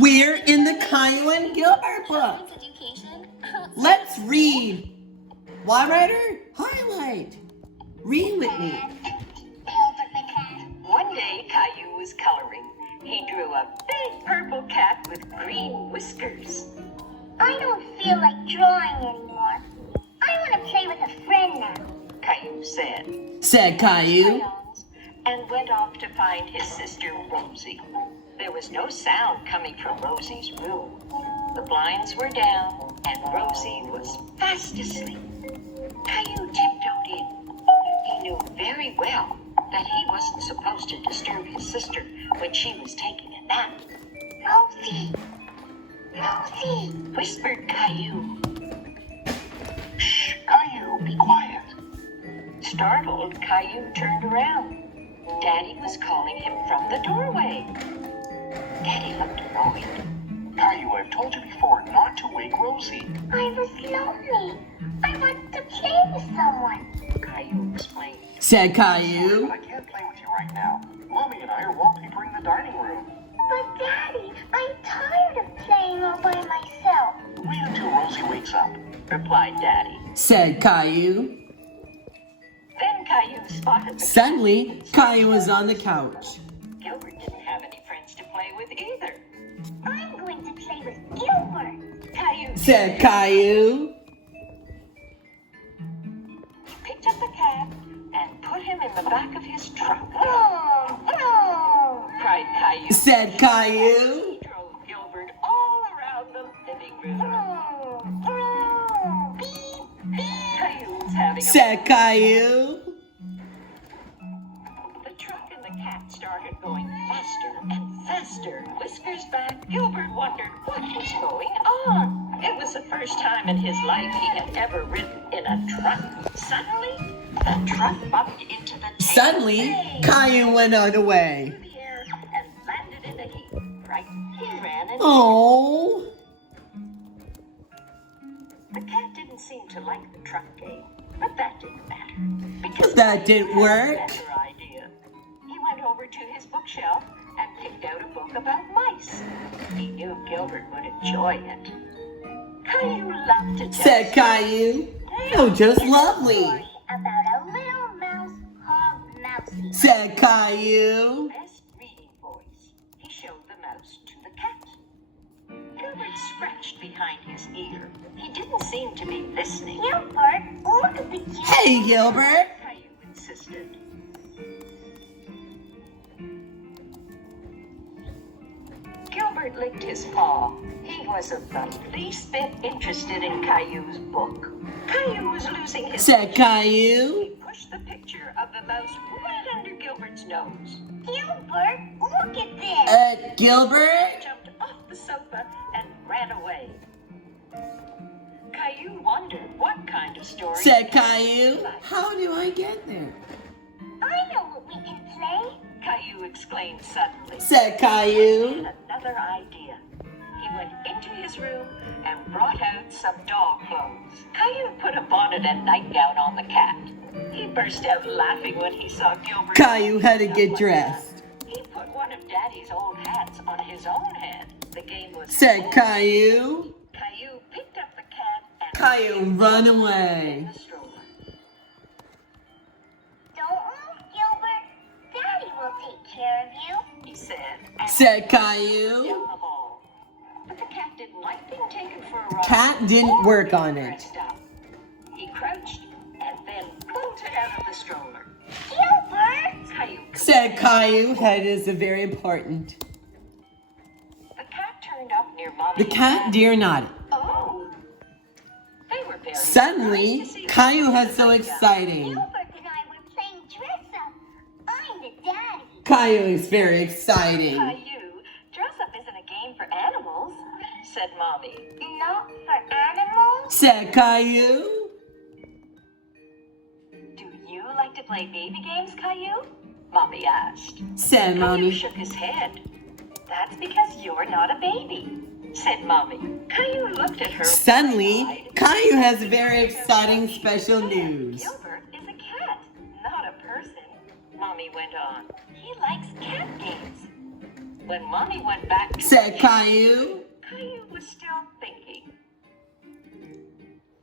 We're in the Caillou and Gilbert book. Let's read. Y writer, highlight. Read with me. One day, Caillou was coloring. He drew a big purple cat with green whiskers. I don't feel like drawing anymore. I want to play with a friend now, Caillou Said Caillou. and went off to find his sister Rosie. There was no sound coming from Rosie's room. The blinds were down, and Rosie was fast asleep. Caillou tiptoed in. He knew very well that he wasn't supposed to disturb his sister when she was taking a nap. Rosie! Rosie! Whispered Caillou. Shh, Caillou, be quiet. Startled, Caillou turned around. Daddy was calling him from the doorway. Daddy looked annoyed. Caillou, I've told you before not to wake Rosie. I was lonely. I want to play with someone. Caillou explained. Said Caillou. But I can't play with you right now. Mommy and I are wallpapering the dining room. But Daddy, I'm tired of playing all by myself. Wait until Rosie wakes up. Replied Daddy. Said Caillou. Then Caillou spotted the Suddenly, Caillou was on the couch. Gilbert didn't have any friends to play with either. I'm going to play with Gilbert. Caillou Said Caillou. picked up the cat and put him in the back of his truck. No, no. Cried Caillou. Said Caillou. He drove Gilbert all around the living room. No. Beep, beep. Caillou was having a Said Caillou. The truck and the cat started going faster and faster. Whiskers back, Gilbert wondered what was going on. It was the first time in his life he had ever ridden in a truck. Suddenly, the truck bumped into the tank. Suddenly, Caillou went on away. Through the air and landed in a heap. Right, he ran and Oh. the cat didn't seem to like the truck game, but that didn't matter because That didn't work. Better idea. He went over to his bookshelf and picked out a book about mice. He knew Gilbert would enjoy it. Caillou loved to tell Said Caillou. Oh, just lovely. Story about a little mouse called Mousy. Said Caillou. best reading voice. He showed the mouse to the cat. Gilbert scratched behind his ear. He didn't seem to be listening. Gilbert, look at the cat. Hey, Gilbert. Caillou insisted. Gilbert licked his paw. He wasn't the least bit interested in Caillou's book. Caillou was losing his Said He Caillou. pushed the picture of the mouse right under Gilbert's nose. Gilbert, look at this. Gilbert. Jumped off the sofa and ran away. Caillou wondered what kind of story. Said Caillou. How do I get there? I know what we can play. Caillou exclaimed suddenly. Said Caillou. Had another idea. He went into his room and brought out some dog clothes. Caillou put a bonnet and nightgown on the cat. He burst out laughing when he saw Gilbert. Caillou had to dressed up get like dressed. that. He put one of Daddy's old hats on his own head. The game was Said Caillou. Caillou picked up the cat and Caillou run away. in the stroller. Don't move, Gilbert. Daddy will take care of you. He said. And Said down Caillou. the hall. But the cat didn't like being taken for a ride. Cat didn't or work being on it. dressed up. He crouched and then bolted out of the stroller. Gilbert! Caillou. Said Caillou. That is very important. The cat turned up near Mommy. The cat deer nodded. Oh. They were very Suddenly, surprised to see Caillou the had so exciting. Gilbert and I were playing dress up. I'm the daddy. Caillou is very exciting. Caillou, dress up isn't a game for animals, said Mommy. Not for animals. Said Caillou. Do you like to play baby games, Caillou? Mommy asked. Said Caillou Mommy. shook his head. That's because you're not a baby, said Mommy. Caillou looked at her. Suddenly, wide-eyed. Caillou has very exciting special news. Gilbert is a cat, not a person. Mommy went on. He likes cat games. When Mommy went back to said Caillou. Caillou was still thinking.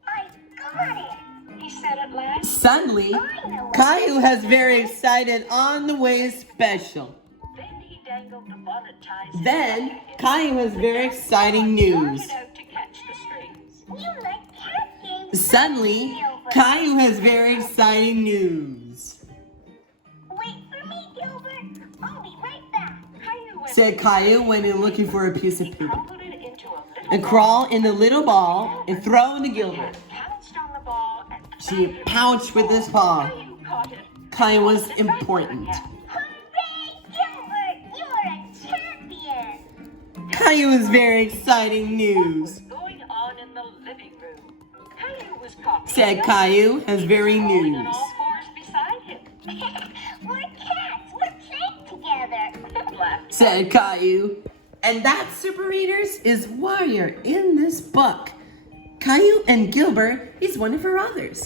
I got it. He said at last. Suddenly, I know what Caillou has very excited on the way special. Then he dangled the bonnet ties. Then, Caillou has very exciting news. Started out to catch the strings. You like cat games. Suddenly, Caillou has very exciting news. Wait for me, Gilbert. I'll be right back. Caillou went Said Caillou when he looking for a piece of He paper. crumpled it into a little And ball. crawl in the little ball and throw in the Gilbert. Pounced on the ball and She batted it pounced with his paw. Caillou caught it. Caillou was important. Hooray, Gilbert! You're a champion. Caillou is very exciting What was news. going on in the living room? Caillou was caught. Said Caillou has very Crawling on news. all fours beside him. We're cats. We're playing together. Laughed. Said Caillou. And that, Super Readers, is why you're in this book. Caillou and Gilbert is one of her others.